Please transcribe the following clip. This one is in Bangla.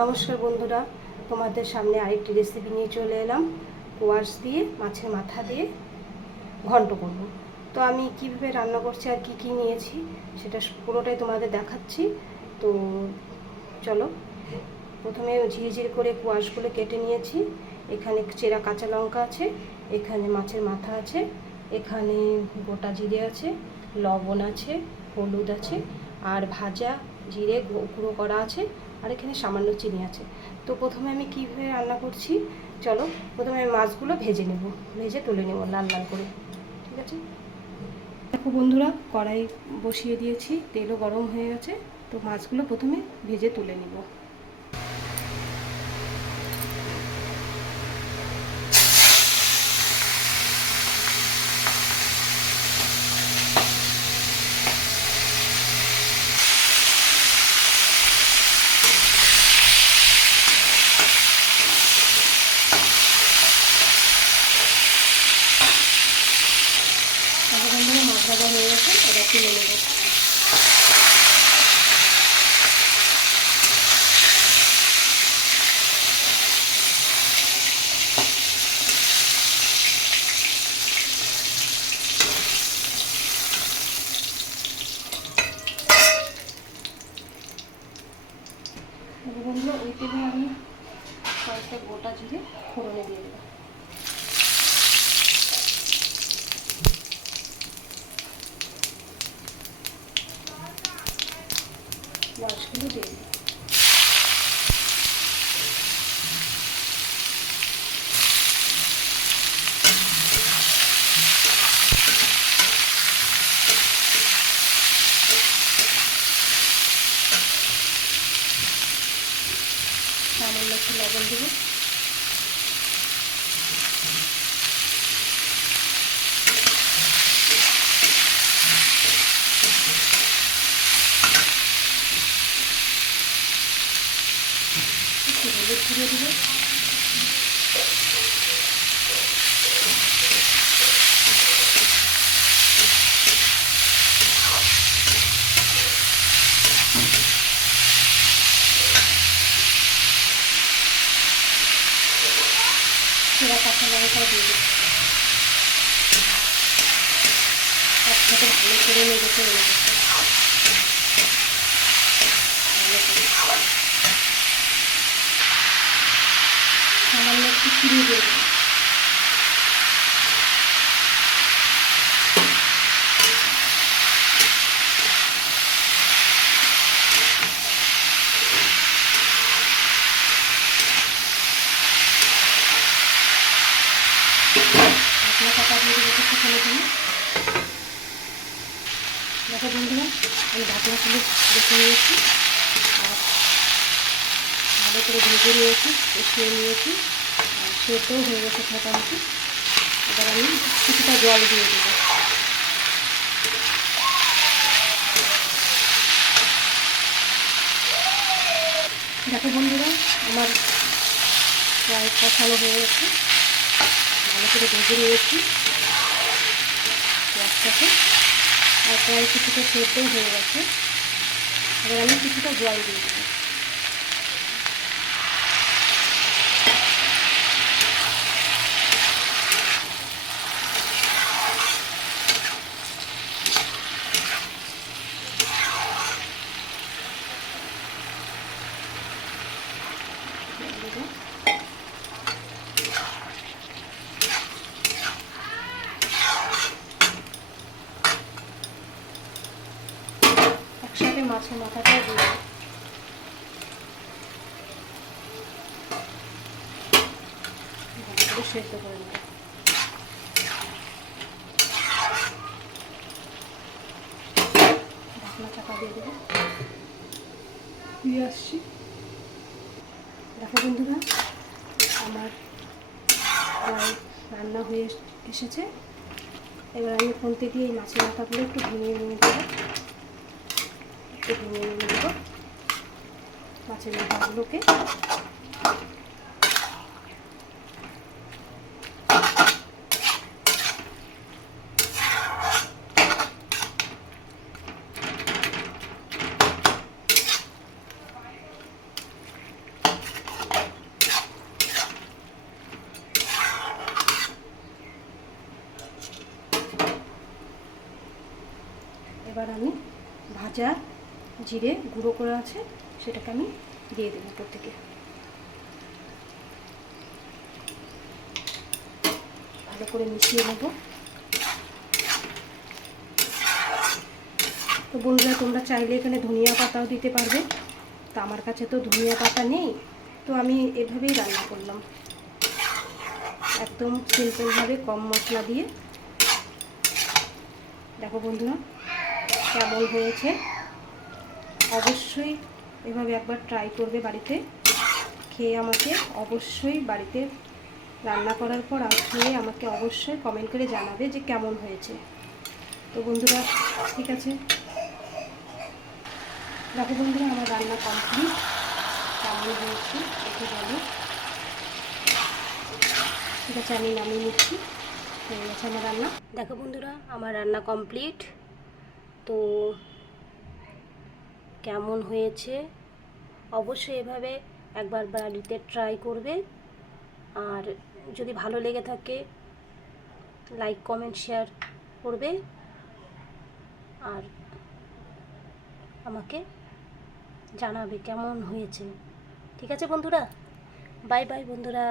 নমস্কার বন্ধুরা, তোমাদের সামনে আরেকটি রেসিপি নিয়ে চলে এলাম। কোয়াশ দিয়ে, মাছের মাথা দিয়ে ঘন্ট করব। তো আমি কীভাবে রান্না করছি আর কি কি নিয়েছি, সেটা পুরোটাই তোমাদের দেখাচ্ছি। তো চলো, প্রথমে ঝিরে ঝিরে করে কোয়াশগুলো কেটে নিয়েছি। এখানে চেরা কাঁচা লঙ্কা আছে, এখানে মাছের মাথা আছে, এখানে গোটা জিরে আছে, লবণ আছে, হলুদ আছে, আর ভাজা জিরে গুঁড়ো করা আছে। আর এখানে সামান্য চিনি আছে। তো প্রথমে আমি কীভাবে রান্না করছি? চলো, প্রথমে আমি মাছগুলো ভেজে নেব। ভেজে তুলে নেব লাল লাল করে। ঠিক আছে? দেখো বন্ধুরা, কড়াই বসিয়ে দিয়েছি, তেলও গরম হয়ে গেছে। তো মাছগুলো প্রথমে ভেজে তুলে নিব তারপর বন্ধুরা মাছ ভাজা হয়ে গেছে এটা তুলে নেব। বন্ধুরা ওই তেলে আমি কয়েকটা গোটা জিরে ফোড়নে দিয়ে দেবো। মাছগুলো দিয়ে দিই সামান্য একটু লবণ দেবো গুঁড়ো দেবো। সেরা কাঁচা লঙ্কা দিয়ে দেবো একসাথে ভালো করে নেড়ে করে ভালো করে সামান্য একটু চিনি দিয়ে ঢাকনা চাপা দিয়ে দেবো কিছুক্ষণের জন্য দেখো বন্ধুরা আমি ঢাকনা খুলে দেখে নিয়েছি আর ভালো করে ভেজে নিয়েছি কষিয়ে নিয়েছি সেদ্ধও হয়ে গেছে মোটামুটি। এবার আমি কিছুটা জল দিয়ে দেবো। দেখো বন্ধুরা, আমার প্রায় কষানো হয়ে গেছে। ভালো করে ভেজে নিয়েছি পেঁয়াজটাকে। আর প্রায় কিছুটা সেদ্ধ হয়ে গেছে। এবার আমি কিছুটা জল দিয়ে দেবো। একসাথে মাছের মাথাটা দিয়ে সেদ্ধ করে নেব ঢাকনা চাপা দিয়ে দেবো। ফিরে আসছি। দেখো বন্ধুরা, আমার রান্না হয়ে এসেছে। এবার আমি ফোনতে দিয়ে এই মাছের মাথাগুলো একটু ভেঙে নিয়ে দেবো একটু ভেঙে নিয়ে দেবো মাছের মাথাগুলোকে ভাজা জিরে গুঁড়ো করা আছে, সেটাকে আমি দিয়ে দেবো উপর থেকে। ভালো করে মিশিয়ে নেব। তো বন্ধুরা, তোমরা চাইলে এখানে ধনিয়া পাতাও দিতে পারবে, তো আমার কাছে তো ধনিয়া পাতা নেই, তো আমি এভাবেই রান্না করলাম। একদম সিম্পলভাবে কম মশলা দিয়ে। দেখো বন্ধুরা কেমন হয়েছে। অবশ্যই এভাবে একবার ট্রাই করবে বাড়িতে। খেয়ে আমাকে অবশ্যই বাড়িতে রান্না করার পর খেয়ে আমাকে অবশ্যই কমেন্ট করে জানাবে যে কেমন হয়েছে। তো বন্ধুরা, ঠিক আছে? দেখো বন্ধুরা, আমার রান্না কমপ্লিট কেমন হয়েছে, দেখে বলো। ঠিক আছে, আমি নামিয়ে নিচ্ছি। হয়ে গেছে আমার রান্না। দেখো বন্ধুরা, আমার রান্না কমপ্লিট তো কেমন হয়েছে? অবশ্যই এভাবে একবার বাড়িতে ট্রাই করবে। আর যদি ভালো লেগে থাকে লাইক কমেন্ট শেয়ার করবে। আর আমাকে জানাবে কেমন হয়েছে। ঠিক আছে বন্ধুরা? বাই বাই বন্ধুরা।